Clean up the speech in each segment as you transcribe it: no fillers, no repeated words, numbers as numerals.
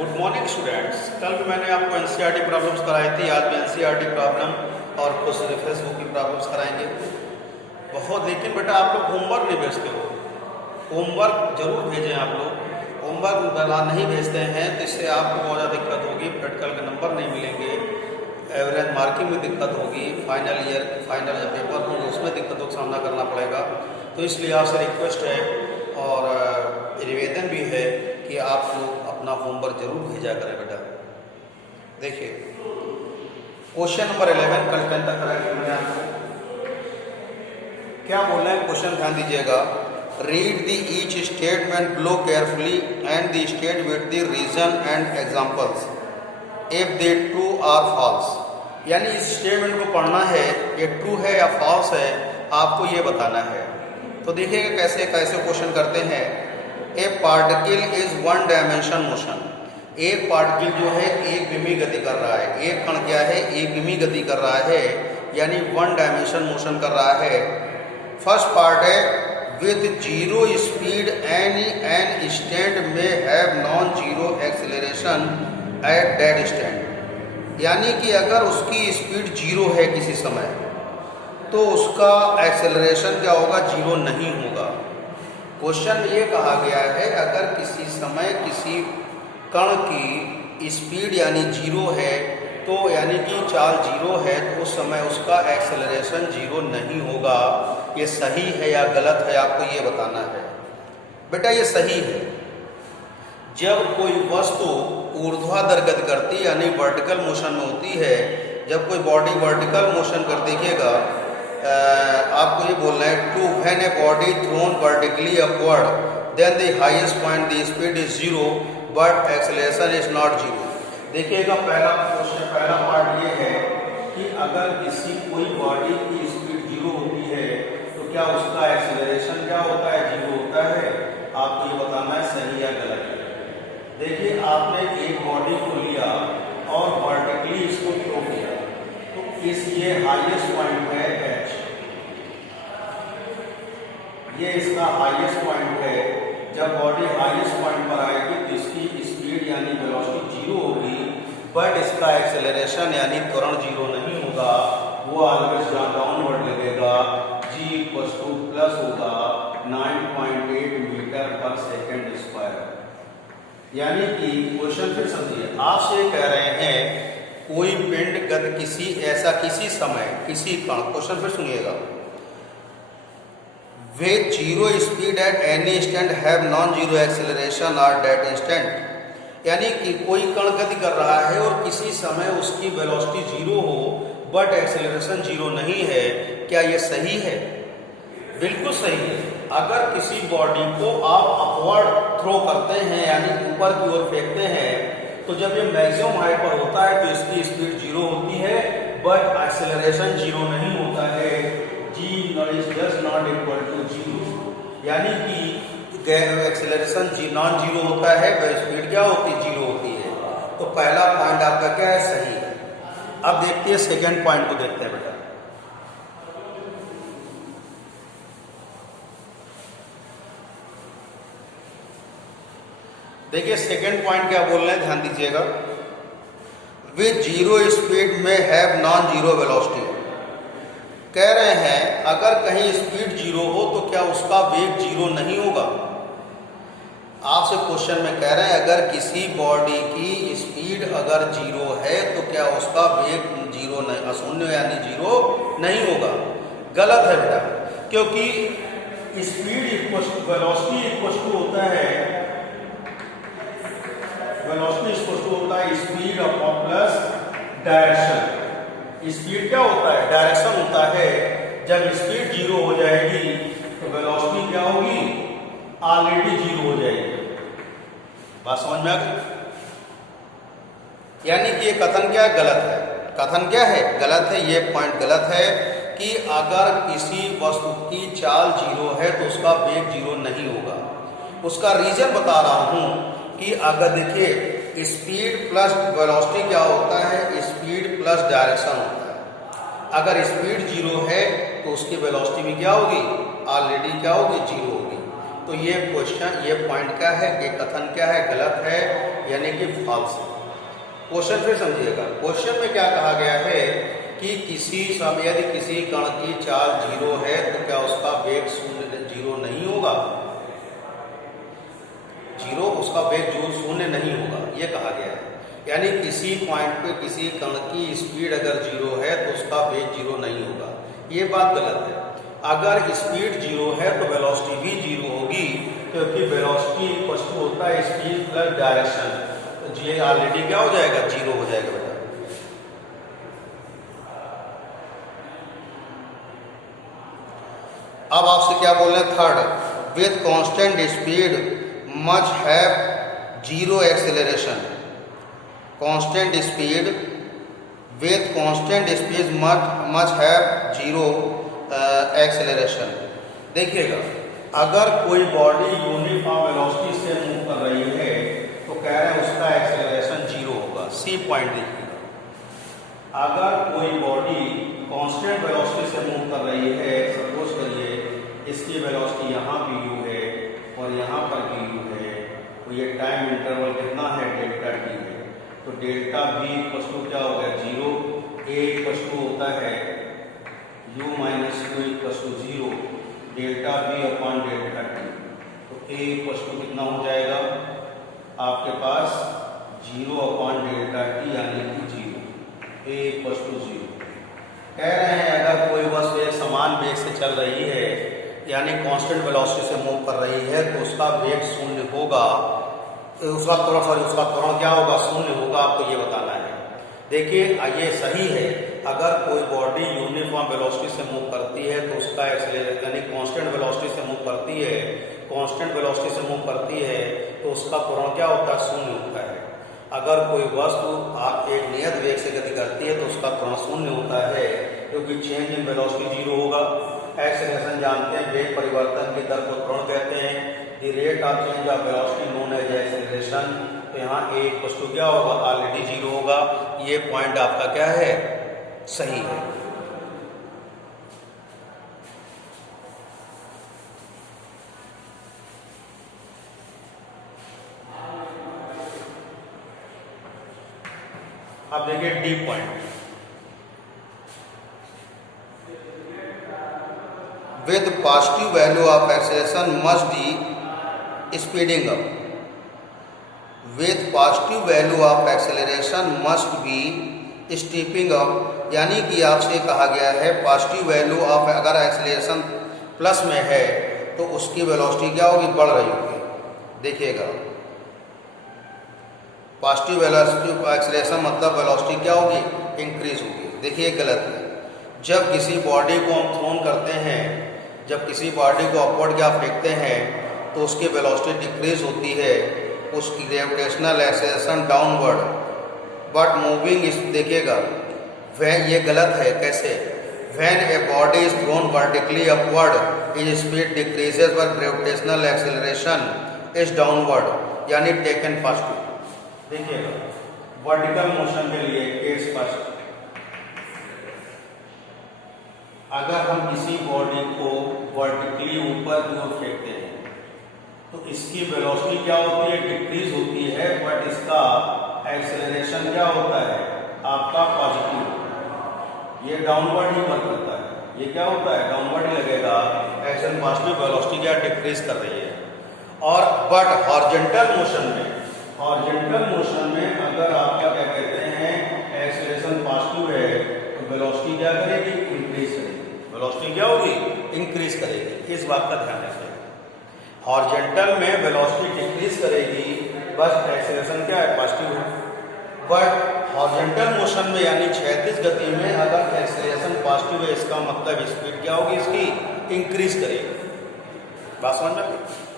Good morning students. कल भी मैंने आपको एनसीईआरटी प्रॉब्लम्स कराई थी। आज भी एनसीईआरटी प्रॉब्लम और कुछ रेफरेंस बुक की प्रॉब्लम्स कराएंगे। लेकिन बेटा आप लोग होमवर्क नहीं भेजते हो। होमवर्क जरूर भेजें आप लोग। होमवर्क नहीं भेजते हैं तो इससे आपको बहुत ज़्यादा दिक्कत होगी। प्रैक्टिकल के नंबर नहीं मिलेंगे, एवरेज मार्किंग में दिक्कत होगी, फाइनल जब पेपर होंगे उसमें दिक्कतों का सामना करना पड़ेगा। तो इसलिए आपसे रिक्वेस्ट है और निवेदन भी है कि आप लोग अपना होमवर्क जरूर भेजा करें बेटा। देखिए क्वेश्चन नंबर 11 कंटेंट तक करेक्ट मैंने आपको क्या बोलना है, क्वेश्चन ध्यान दीजिएगा। Read the each statement below carefully and the state with the reason and examples if they true or false. यानी इस स्टेटमेंट को पढ़ना है, ये ट्रू है या फॉल्स है, आपको ये बताना है। तो देखिएगा कैसे कैसे क्वेश्चन करते हैं। ए particle is one dimension motion. एक पार्टिकल जो है एक विमी गति कर रहा है। एक कण क्या है, एक विमी गति कर रहा है, यानी वन डायमेंशन मोशन कर रहा है। फर्स्ट पार्ट है with zero speed an instant में have non zero acceleration at that instant. यानी कि अगर उसकी स्पीड जीरो है किसी समय तो उसका एक्सेलरेशन क्या होगा, जीरो नहीं होगा। क्वेश्चन में ये कहा गया है अगर किसी समय किसी कण की स्पीड यानी जीरो है तो यानी कि चाल जीरो है तो उस समय उसका एक्सेलरेशन जीरो नहीं होगा। ये सही है या गलत है आपको ये बताना है बेटा। ये सही है। जब कोई वस्तु ऊर्ध्वाधर गति करती यानी वर्टिकल मोशन में होती है, जब कोई बॉडी वर्टिकल मोशन कर देखिएगा, आपको ये बोलना है to when a body thrown vertically upward then the highest point the speed is zero but acceleration is not zero. देखिएगा पहला क्वेश्चन, पहला पार्ट ये है कि अगर किसी कोई बॉडी की स्पीड जीरो होती है तो क्या उसका एक्सेलरेशन क्या होता है, जीरो होता है। आपको ये बताना है सही या गलत है। देखिए आपने एक बॉडी को लिया और वर्टिकली इसको थ्रो किया तो ये हाईएस्ट पॉइंट है एच, ये इसका हाईएस्ट पॉइंट है। जब बॉडी हाईएस्ट पॉइंट पर आएगी तो इसकी स्पीड यानी वेलोसिटी जीरो होगी बट इसका एक्सेलरेशन यानी त्वरण जीरो नहीं होगा, वो ऑलवेज डाउनवर्ड लगेगा। g प्लस होगा 9.8 मीटर पर सेकेंड स्क्वायर। यानी कि क्वेश्चन फिर समझिए, आपसे कह रहे हैं कोई पिंड गति किसी समय किसी कण, क्वेश्चन फिर सुनिएगा, with zero speed at any instant have non zero acceleration और डेट इंस्टेंट। यानी कि कोई कण गति कर रहा है और किसी समय उसकी वेलोसिटी जीरो हो बट एक्सेलरेशन जीरो नहीं है। क्या ये सही है? बिल्कुल सही है। अगर किसी बॉडी को आप अपवर्ड थ्रो करते हैं यानी ऊपर की ओर फेंकते हैं तो जब ये मैक्सिमम हाइट पर होता है तो इसकी स्पीड जीरो होती है बट एक्सेलरेशन जीरो नहीं होता है। g is just not equal to zero, यानी कि एक्सेलरेशन नॉन जीरो होता है, स्पीड क्या होती है, जीरो होती है। तो पहला पॉइंट आपका क्या है, सही है। अब देखते हैं सेकंड पॉइंट को, देखते हैं बेटा। देखिए सेकंड पॉइंट क्या बोल रहे हैं, ध्यान दीजिएगा। विद जीरो स्पीड में हैव नॉन जीरो वेलोसिटी। कह रहे हैं अगर कहीं स्पीड जीरो हो तो क्या उसका वेग जीरो नहीं होगा। आपसे क्वेश्चन में कह रहे हैं अगर किसी बॉडी की स्पीड अगर जीरो है तो क्या उसका वेग जीरो नहीं, अशून्य यानी जीरो नहीं होगा। गलत है बेटा, क्योंकि स्पीड वेलोसिटी इक्वल टू होता है, वेलोसिटी इक्वल टू होता है speed upon plus direction. Speed क्या होता है, डायरेक्शन होता है। जब स्पीड जीरो हो जाएगी तो वेलोसिटी क्या होगी, ऑलरेडी जीरो हो जाएगी। बात समझ में आ गई? यानी कि ये कथन क्या है, गलत है। कथन क्या है, गलत है। ये पॉइंट गलत है कि अगर किसी वस्तु की चाल जीरो है तो उसका वेग जीरो नहीं होगा। उसका रीजन बता रहा हूं कि अगर देखिए स्पीड प्लस वेलोसिटी क्या होता है, स्पीड प्लस डायरेक्शन होता है। अगर स्पीड जीरो है तो उसकी वेलोसिटी भी क्या होगी, ऑलरेडी क्या होगी, जीरो होगी। तो ये क्वेश्चन, ये पॉइंट क्या है, ये कथन क्या है, गलत है, यानी कि फॉल्स है। क्वेश्चन फिर समझिएगा। क्वेश्चन में क्या कहा गया है कि किसी समय यदि किसी कण की चाल 0 है तो क्या उसका वेग 0 नहीं होगा? 0 उसका वेग जो 0 नहीं होगा, ये कहा गया है। यानी किसी पॉइंट पे किसी कण की स्पीड अगर 0 है तो उसका वेग 0 नहीं होगा, ये बात गलत है। अगर स्पीड 0 है तो वेलोसिटी भी 0 होगी, क्योंकि वेलोसिटी इक्वल टू होता है स्पीड प्लस डायरेक्शन। तो ये ऑलरेडी क्या हो जाएगा, 0 हो जाएगा बेटा। अब आपसे क्या बोल रहे हैं, third, with constant speed much have 0 acceleration. Constant speed, with constant speed much have 0 acceleration. देखिएगा, अगर कोई बॉडी यूनिफॉर्म वेलोसिटी से मूव कर रही है तो कह रहे हैं उसका एक्सेलरेशन 0 होगा। सी पॉइंट देखिएगा, अगर कोई बॉडी कांस्टेंट वेलोसिटी से मूव कर रही है, सपोज करिए इसकी वेलोसिटी यहाँ भी u है और यहाँ पर भी u है, तो ये टाइम इंटरवल कितना है, डेल्टा t है। तो डेल्टा v इक्वल क्या हो गया, 0। a इक्वल होता है u minus u equal 0, delta v upon delta t। तो a इक्वल कितना हो जाएगा आपके पास, 0 अपॉन डेल्टा t यानी कि 0। a equal 0। कह रहे हैं अगर कोई वस्तु एक समान वेग से चल रही है, यानी कांस्टेंट वेलोसिटी से मूव कर रही है, तो उसका वेग 0 होगा, उसका त्वरण क्या होगा, 0 होगा। आपको ये बताना है। देखिए, ये सही है। अगर कोई बॉडी यूनिफॉर्म वेलोसिटी से मूव करती है तो उसका एक्सेलरेशन, यानी कांस्टेंट वेलोसिटी से मूव करती है, कांस्टेंट वेलोसिटी से मूव करती है तो उसका त्वरण क्या होता है, 0 होता है। अगर कोई वस्तु आप एक नियत वेग से गति करती है तो उसका त्वरण 0 होता है, क्योंकि चेंज इन वेलोसिटी 0 होगा। एक्सेलरेशन जानते हैं, वेग परिवर्तन की दर को त्वरण कहते हैं। The rate of change of velocity known as acceleration. तो यहाँ a इक्वल क्या होगा, ऑलरेडी 0 होगा। ये पॉइंट आपका क्या है, सही है। अब देखिए D point, with positive value of acceleration must be speeding up. With positive value of acceleration must be stepping up, यानी कि आपसे कहा गया है पॉजिटिव वैल्यू ऑफ, अगर एक्सेलरेशन प्लस में है तो उसकी वेलोसिटी क्या होगी, बढ़ रही होगी। देखिएगा, पॉजिटिव वेलोसिटी एक्सेलरेशन मतलब वेलोसिटी क्या होगी, इंक्रीज होगी। देखिए गलत है। जब किसी बॉडी को हम थ्रोन करते हैं, जब किसी बॉडी को अपवर्ड क्या फेंकते हैं तो उसकी वेलोसिटी डिक्रीज होती है, उसकी gravitational acceleration downward, but moving इस, देखिएगा वह ये गलत है। कैसे, when a body is throne vertically upward is speed decreases but gravitational acceleration is downward, यानी टेकन फर्स्ट। देखिएगा, वर्टिकल मोशन के लिए केस फर्स्ट, अगर हम किसी बॉडी को वर्टिकली ऊपर की ओर फेंकते हैं तो इसकी वेलोसिटी क्या होती है, डिक्रीज होती है, बट इसका एक्सेलरेशन क्या होता है आपका पॉजिटिव। ये डाउनवर्ड ही वर्क करता है। ये क्या होता है, डाउनवर्ड ही लगेगा। एक्सेल पॉजिटिव, वेलोसिटी क्या डिक्रीज कर रही है। और बट हॉरिजॉन्टल मोशन में अगर आपका क्या कहते हैं, एक्सेलरेशन पॉजिटिव है तो वेलोसिटी क्या करेगी, इंक्रीज करेगी। वेलोसिटी क्या होगी, इंक्रीज करेगी। इस बात का ध्यान रखें। हॉरिजॉन्टल में वेलोसिटी डिक्रीज करेगी, बस एक्सेलरेशन क्या है, पॉजिटिव है। बट हॉरिजॉन्टल मोशन में यानी क्षैतिज गति में अगर एक्सेलरेशन पॉजिटिव है, इसका मतलब स्पीड क्या होगी, इसकी इंक्रीज करेगी। बात समझ में आती?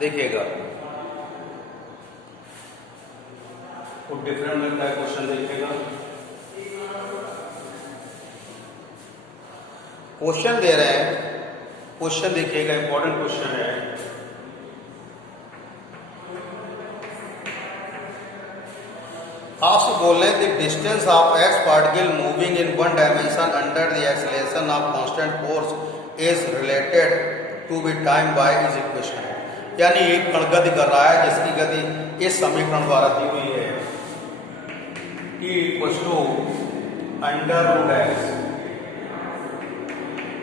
देखिएगा कुछ डिफरेंट लगता है क्वेश्चन। देखिएगा क्वेश्चन दे रहे हैं, क्वेश्चन देखिएगा, इंपॉर्टेंट क्वेश्चन है। आपसे बोल रहे हैं the distance of x particle moving in one dimension under the acceleration of constant force is related to be time by is equation. यानी एक कण गति कर रहा है जिसकी गति इस समीकरण द्वारा दी हुई है, t equals to under root x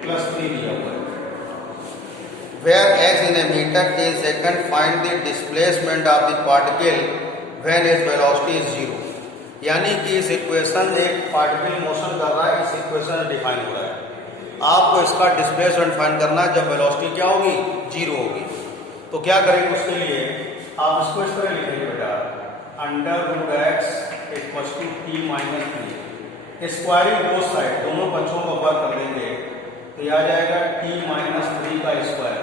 plus 3 दिया हुआ है। Where x in a meter in second, find the displacement of the particle when its velocity is 0। यानी कि इस इक्वेशन एक पार्टिकल मोशन कर रहा है, इस इक्वेशन से डिफाइन हो रहा है। आपको इसका डिस्प्लेसमेंट फाइंड करना है जब वेलोसिटी क्या होगी, 0 होगी। तो क्या करेंगे उसके लिए, आप इसको इस तरह लिखेंगे बेटा, under root x equals to t minus 3, squaring both side, दोनों पक्षों को वर्क कर देंगे तो यह आ जाएगा टी माइनस 3 का स्क्वायर।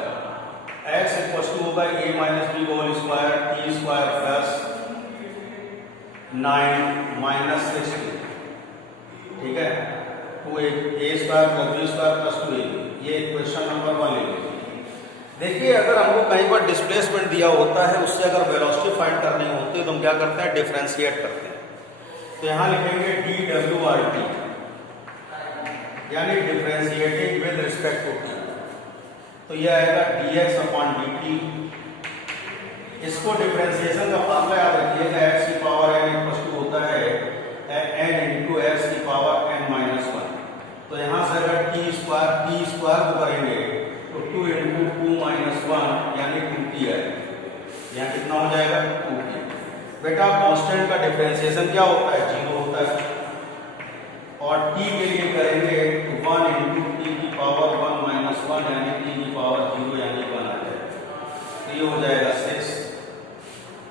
एक्स इक्वल्स टू होगा A minus B whole square T square plus 9 minus 6, ठीक है, 2a square plus B square plus 2a। ये इक्वेशन नंबर 1 ले लीजिए। देखिए अगर हमको कहीं पर डिस्प्लेसमेंट दिया होता है, उससे अगर वेलोसिटी फाइंड करनी होती है तो हम क्या करते हैं, डिफरेंशिएट करते हैं। तो यहाँ लिखेंगे डी डब्ल्यू आर टी, यानी differentiating with respect to T. तो यह आएगा d x upon D t. इसको डिफरेंशिएशन का फार्मूला याद रखिएगा, एक्स की पावर एन इक्वल टू होता है एन इंटू एक्स की पावर एन माइनस 1। तो यहाँ से अगर टी स्क्वायर को करेंगे तो 2 इंटू 2 माइनस 1 यानी 2t है। यहाँ कितना हो जाएगा, 2t। बेटा कांस्टेंट का डिफरेंशिएशन क्या होता है, 0 होता है। और t के लिए करेंगे तो 1 इंटू टी की पावर 1 माइनस 1 यानी t की पावर 0 यानी 1 आ जाएगा। तो ये हो जाएगा 6।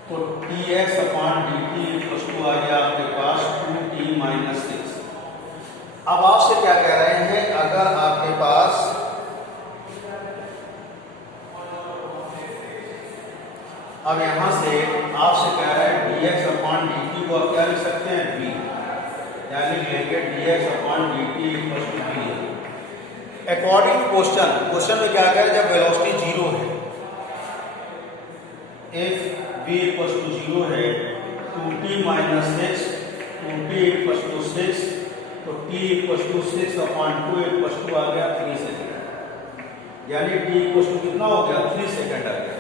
तो T X upon D T equals to आ गया आपके पास 2t माइनस 6। अब आपसे क्या कह रहे हैं, अगर आपके पास अब यहां से आपसे कह रहा है d x upon D t को आप क्या लिख सकते हैं, v, यानी लेंगे d x upon D T equals to v। According to question में क्या कह रहा है, जब वेलोसिटी 0 है, इफ v इक्वल्स टू 0 है, 2t minus 6, 2t equals to 6, तो t equals to 6 upon 2 equals to आ गया 3 सेकेंड, यानी t इक्वल्स टू कितना हो गया, 3 सेकेंड आ गया।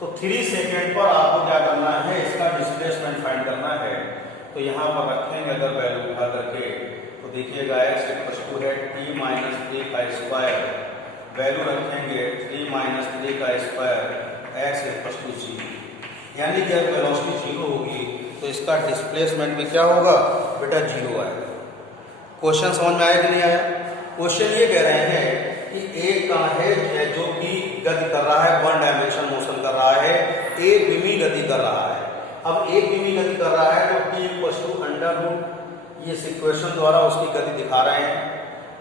तो 3 सेकेंड पर आपको क्या करना है, इसका डिस्प्लेसमेंट फाइंड करना है। तो यहाँ पर रखेंगे अगर वैल्यू उठा करके, तो देखिएगा x इक्वल्स टू है t माइनस 3 का स्क्वायर, वैल्यू रखेंगे 3 माइनस 3 का स्क्वायर, x इक्वल्स टू 0। यानी कि अगर वेलोसिटी 0 होगी तो इसका डिस्प्लेसमेंट भी क्या होगा, बेटा 0 आएगा। क्वेश्चन समझ में आया कि नहीं आया? क्वेश्चन ये कह रहे हैं कि एक कण है जो कि गति कर रहा है, वन डायमेंशन मोशन कर रहा है, एक विमी गति कर रहा है। अब एक विमी गति कर रहा है तो t equals to under root, ये इक्वेशन द्वारा उसकी गति दिखा रहे हैं।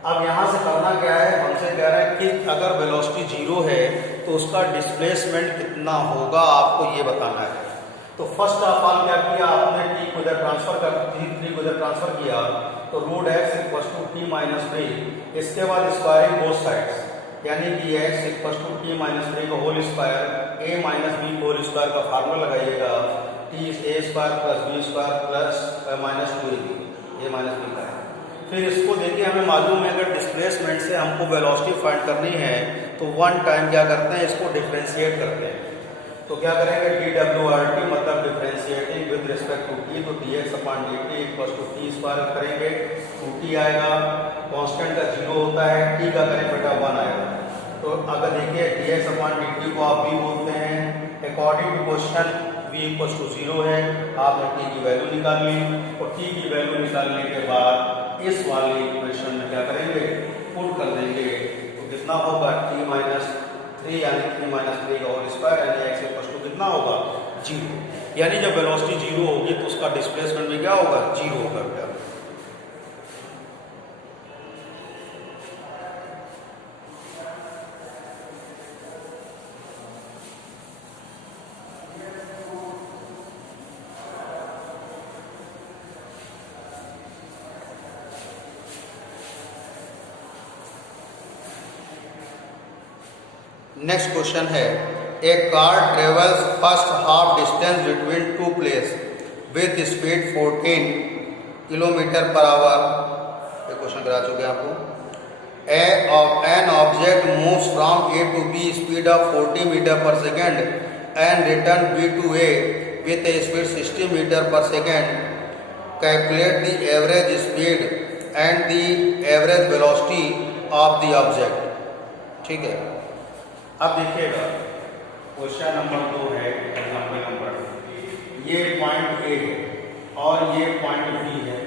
अब यहाँ से करना क्या है, हमसे कह रहे हैं कि अगर वेलोसिटी 0 है तो उसका डिस्प्लेसमेंट कितना होगा, आपको ये बताना है। तो फर्स्ट ऑफ ऑल क्या किया आपने, t को इधर ट्रांसफर कर 3 को इधर ट्रांसफर किया, तो root x equals to t minus 3। इसके बाद स्क्वायरिंग बोथ साइड्स, यानी कि x equals to t minus 3 का whole square, a minus B whole square का फार्मूला लगाइएगा, t a square plus B square plus minus 2 a minus b का है। फिर इसको देखिए, हमें मालूम है अगर डिस्प्लेसमेंट से हमको वेलोसिटी फाइंड करनी है तो वन टाइम क्या करते हैं, इसको डिफरेंशिएट करते हैं। तो क्या करेंगे, डी डब्ल्यू आर टी मतलब differentiating with respect to T, तो D x upon D T equals to T square करेंगे, 2t आएगा, कांस्टेंट का 0 होता है, t का करें बेटा 1 आएगा। तो अगर देखिए d x upon D t को आप v बोलते हैं, according to question v equals to 0 है, आपने t की वैल्यू निकाल ली, और t की वैल्यू निकालने के बाद इस वाली इक्वेशन में क्या करेंगे, पुट कर देंगे, तो कितना होगा t माइनस 3 यानी 3 माइनस 3 का होल स्क्वायर, यानी x इक्वल्स टू कितना होगा, 0। यानी जब वेलोसिटी 0 होगी तो उसका डिस्प्लेसमेंट भी क्या होगा, 0 होगा बेटा। नेक्स्ट क्वेश्चन है, a car travels first half distance between two place with speed 14 kilometre per hour. ये क्वेश्चन करा चुके हैं आपको। An object moves from A to B speed of 40 metre per second and return B to A with a speed 60 metre per second. Calculate the average speed and the average velocity of the object. ठीक है, अब देखिएगा question number 2 है, example number, ये point A है और ये point B है।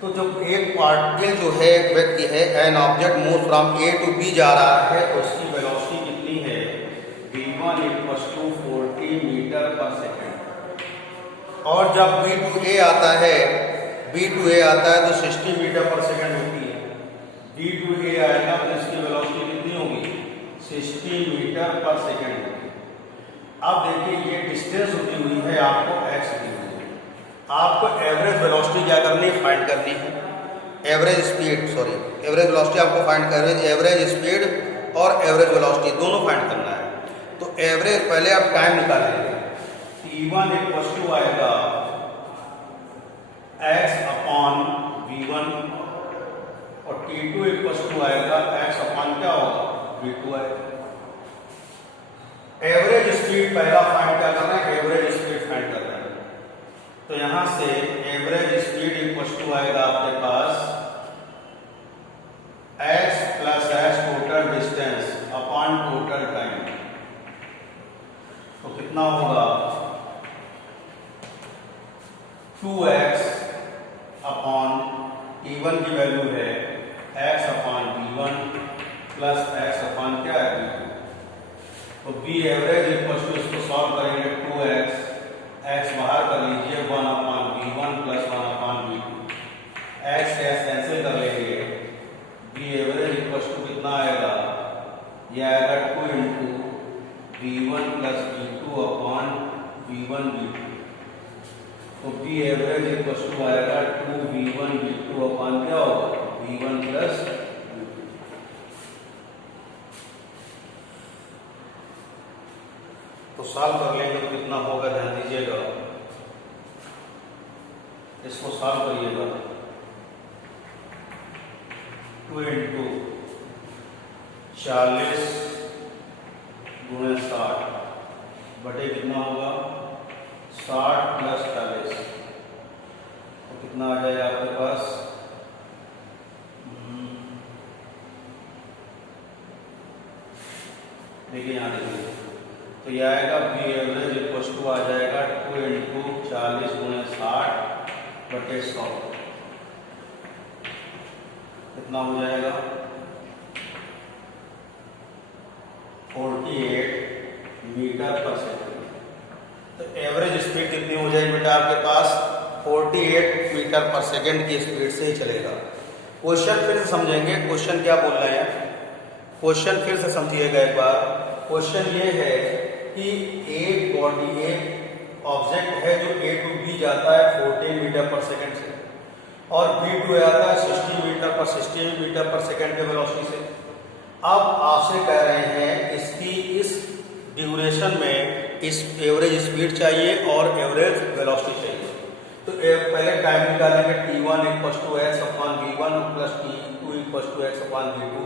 तो जब एक पार्टिकल जो है, एक व्यक्ति है, an object move from A to b जा रहा है, तो उसकी वेलोसिटी कितनी है, v1 = 40 मीटर पर सेकेंड। और जब बी टू ए आता है, तो 60 मीटर पर सेकेंड होती है। बी टू ए आएगा तो इसकी वेलोसिटी कितनी होगी, 60 मीटर पर सेकेंड होगी। अब देखिए ये डिस्टेंस दी हुई है, आपको x दी हुई है। आपको एवरेज वेलोसिटी क्या करनी है, फाइंड करनी है। एवरेज वेलोसिटी आपको फाइंड करनी है। एवरेज स्पीड और एवरेज वेलोसिटी दोनों फाइंड करना है। तो एवरेज पहले आप टाइम निकालेंगे। t1 = आएगा x/v1 और t2 = आएगा x/ क्या होगा, v2 आएगा। एवरेज स्पीड पहला फाइंड क्या करना है, एवरेज स्पीड फाइंड करना है। तो यहां से एवरेज स्पीड = आएगा आपके पास x + s total distance upon total time. तो कितना होगा, 2x अपॉन t1 की वैल्यू है x/v1 प्लस x/ क्या है, v2। तो b एवरेज = इसको सॉल्व करेंगे 2x, x बाहर कर लीजिए, 1/v1 plus 1/v2, x cancel कर लेंगे। b एवरेज = कितना आएगा, यह आएगा 2 × v1 plus v2 upon v1 v2। तो b एवरेज = आएगा 2v1 v2 अपॉन क्या होगा, v1 प्लस v2। तो सॉल्व कर लेंगे तो कितना होगा, ध्यान दीजिएगा, इसको सॉल्व करिएगा। 2 × 40 × 60 बटे कितना होगा, 60 + 40। तो कितना आ जाएगा आपके पास, देखिए यहाँ देखिए, तो यह आएगा b एवरेज = आ जाएगा 2 × 40 × 60 बटे 100। कितना हो जाएगा, 48 मीटर पर सेकेंड। तो एवरेज स्पीड कितनी हो जाएगी बेटा आपके पास, 48 मीटर पर सेकेंड की स्पीड से ही चलेगा। क्वेश्चन फिर से समझेंगे, क्वेश्चन क्या बोल रहे हैं, क्वेश्चन फिर से समझिएगा एक बार। क्वेश्चन ये है कि एक बॉडी, एक ऑब्जेक्ट है जो ए टू बी जाता है 14 मीटर पर सेकेंड से, और बी टू आता है 60 मीटर पर सेकेंड के वेलोसिटी से। अब आपसे कह रहे हैं इसकी इस ड्यूरेशन में इस एवरेज स्पीड चाहिए और एवरेज वेलोसिटी चाहिए। तो पहले टाइम निकालेंगे, t1 = x/v1 plus t2 = x/v2।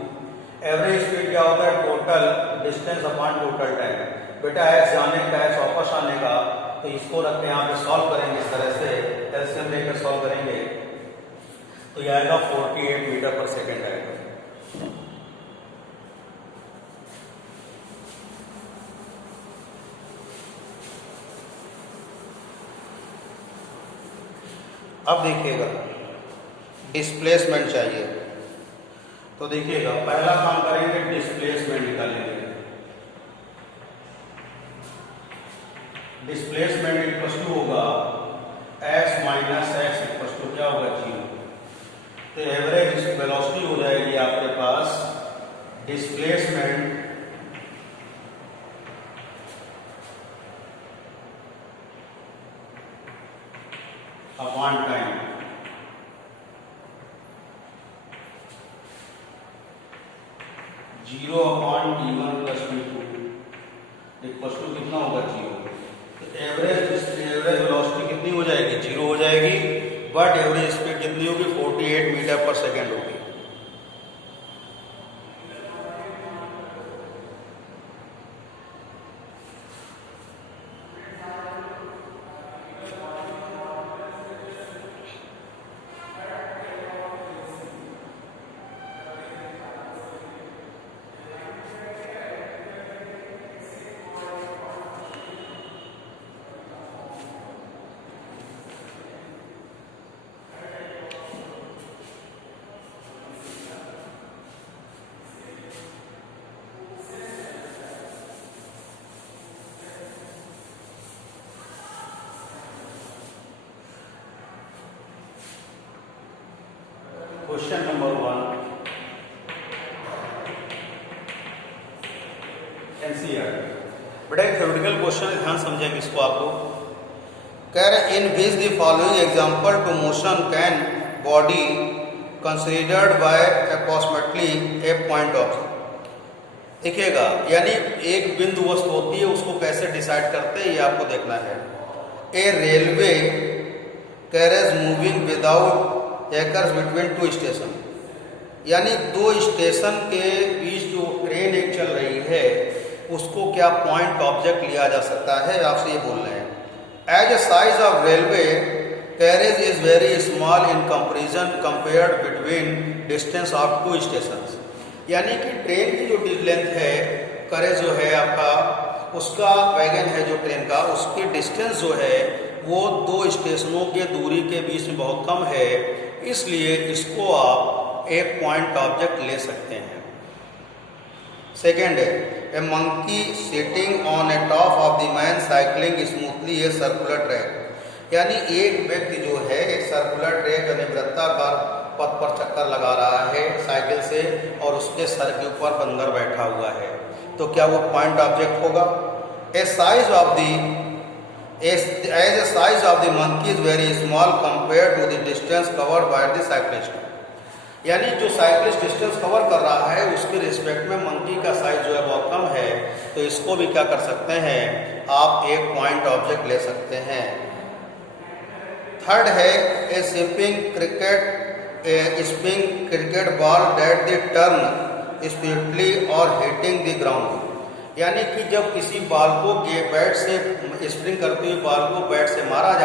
Average speed क्या होता है, total distance upon total time. बेटा x जाने का, x वापस आने का, तो इसको रखते हैं यहाँ पे, सॉल्व करेंगे इस तरह से, एलसीएम लेकर सॉल्व करेंगे तो यह आएगा 48 मीटर पर सेकेंड आएगा। अब देखिएगा डिस्प्लेसमेंट चाहिए, तो देखिएगा पहला काम करेंगे, डिस्प्लेसमेंट निकालेंगे। डिस्प्लेसमेंट = होगा x - x = क्या होगा, 0। तो एवरेज वेलोसिटी हो जाएगी आपके पास displacement upon time. 0/t1+v2 equal to कितना होगा 0। तो एवरेज वेलोसिटी कितनी हो जाएगी 0 हो जाएगी, बट एवरेज स्पीड कितनी होगी 48 मीटर पर सेकेंड होगी। Question number 1 NCERT. बेटा एक थ्योरेटिकल क्वेश्चन है, ध्यान समझेंगे इसको आप लोग। कह रहे in which the following example to motion can body considered by approximately a point of. देखिएगा, यानी एक बिंदु वस्तु होती है, उसको कैसे डिसाइड करते हैं ये आपको देखना है। A railway carriage moving without jerks between two station, यानी दो स्टेशन के बीच जो ट्रेन एक चल रही है उसको क्या पॉइंट ऑब्जेक्ट लिया जा सकता है, आपसे ये बोल रहे हैं। As a size of railway carriage is very small in comparison compared between distance of two station, यानी कि ट्रेन की जो लेंथ है, कैरेज जो है आपका, उसका वैगन है जो ट्रेन का, उसकी डिस्टेंस जो है वो दो स्टेशनों के दूरी के बीच में बहुत कम है, इसलिए इसको आप एक पॉइंट ऑब्जेक्ट ले सकते हैं। सेकेंड है a monkey sitting on a top of the man cycling smoothly a circular track, यानी एक व्यक्ति जो है एक सर्कुलर ट्रैक यानी वृत्ताकार पथ पर चक्कर लगा रहा है साइकिल से, और उसके सर के ऊपर बंदर बैठा हुआ है, तो क्या वो पॉइंट ऑब्जेक्ट होगा। A size of the as the size of the monkey is very small compared to the distance covered by the cyclist, यानी जो साइक्लिस्ट डिस्टेंस कवर कर रहा है उसके रिस्पेक्ट में मंकी का साइज जो है बहुत कम है, तो इसको भी क्या कर सकते हैं आप एक पॉइंट ऑब्जेक्ट ले सकते हैं। थर्ड है a spinning cricket ball that the turn speedly और हिटिंग द ग्राउंड, यानी कि जब किसी बॉल को बैट से स्प्रिंग करते हुए बॉल को बैट से मारा